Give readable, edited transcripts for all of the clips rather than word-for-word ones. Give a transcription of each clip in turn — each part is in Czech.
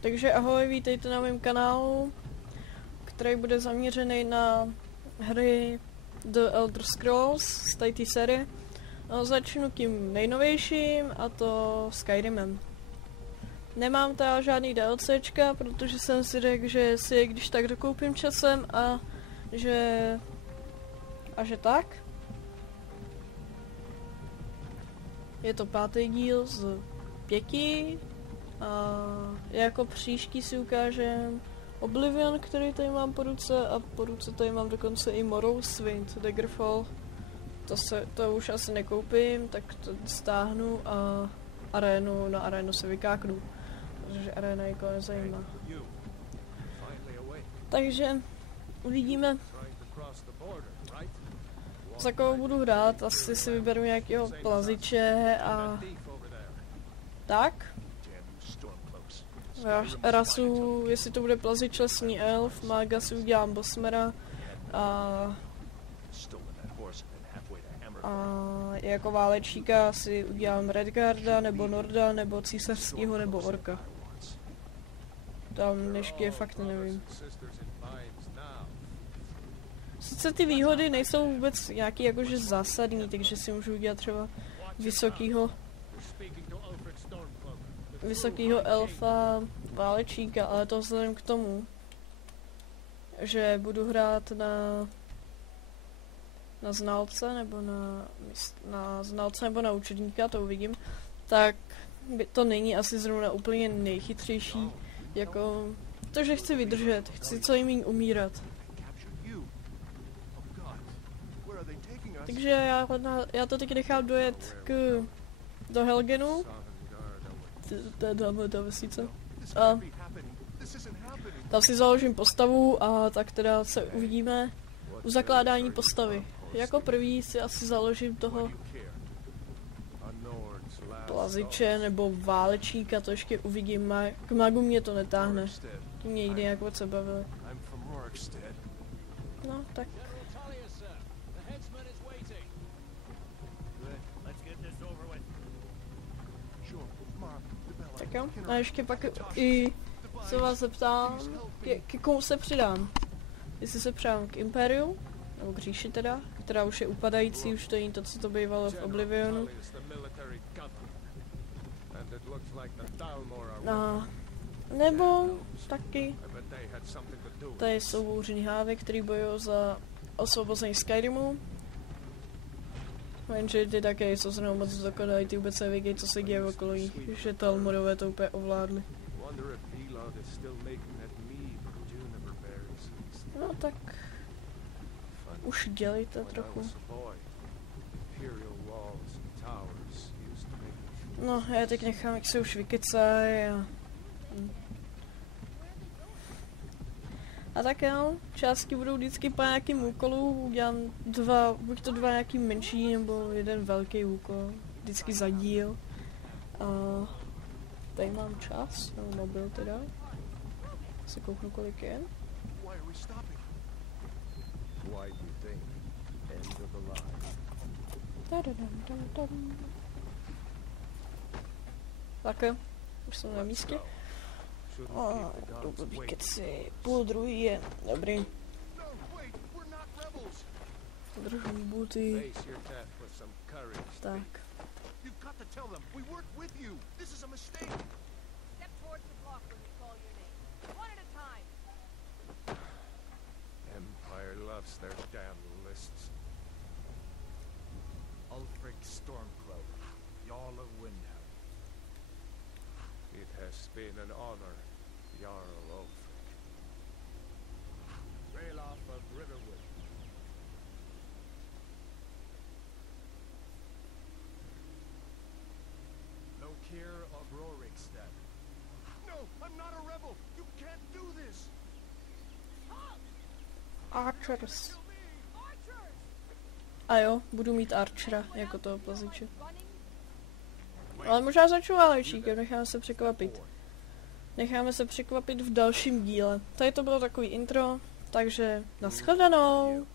Takže ahoj, vítejte na mém kanálu, který bude zaměřený na hry The Elder Scrolls z té série. Začnu tím nejnovějším, a to Skyrimem. Nemám teda žádný DLCčka, protože jsem si řekl, že si je když tak dokoupím časem a že tak. Je to 5. díl z 5. A jako příští si ukážem Oblivion, který tady mám po ruce, a po ruce tady mám dokonce i Morrowswind, Daggerfall. To už asi nekoupím, tak to stáhnu a na arénu se vykáknu, protože aréna nikoho nezajímá. Takže uvidíme, za koho budu hrát. Asi si vyberu nějakého plaziče a tak. Rasu, jestli to bude plazič, lesní elf, mága si udělám Bosmera a jako válečníka si udělám Redguarda, nebo Norda, nebo císařskýho, nebo orka. Tam dnešky fakt nevím. Sice ty výhody nejsou vůbec nějaký jakože zásadní, takže si můžu udělat třeba vysokýho elfa, válečníka, ale to vzhledem k tomu, že budu hrát na znalce nebo na učedníka, to uvidím, tak to není asi zrovna úplně nejchytřejší, jako to, že chci vydržet, chci co nejméně umírat. Takže já to teď nechám dojet do Helgenu, ta vesnice, a tam si založím postavu a tak teda se uvidíme u zakládání postavy. Jako první si asi založím toho plaziče nebo válečníka, to ještě uvidím, k magu mě to netáhne, to mě jde jak od se bavili. No tak. Tak jo, a ještě pak i se vás zeptám, ke komu se přidám. Jestli se přidám k Imperiu, nebo k říši teda, která už je upadající, už to není to, co to bývalo v Oblivionu. A nebo taky tady jsou bouřený hávy, který bojují za osvobození Skyrimu. Jenže ty také jsou zrovna moc dokonají, ty vůbec nevědějí, co se děje okolo nich, že Talmorové to úplně ovládli. No tak už dělejte trochu. No, já teď nechám, jak se už vykecají a tak jo, částky budou vždycky po nějakým úkolu, udělám buď to dva nějaký menší, nebo jeden velký úkol, vždycky za díl. A tady mám čas, nebo mobil teda, se kouknu kolik je. Tak jo, už jsem na místě. To blbý keci, 12:30 je, dobrý. Držím buty. Tak. Empire loves their damn lists. Ulfric Stormcloak, Jarl of Windhelm. It has been an honor, Jarl Ulfric. Ralof of Riverwood. Lokir of Rorikstead. No, I'm not a rebel. You can't do this. Archers. A jo, budu mít Archera jako toho plaziče. Ale možná začnu válečníkem, necháme se překvapit. Necháme se překvapit v dalším díle. Tady to bylo takový intro, takže nashledanou.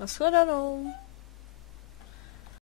Nashledanou.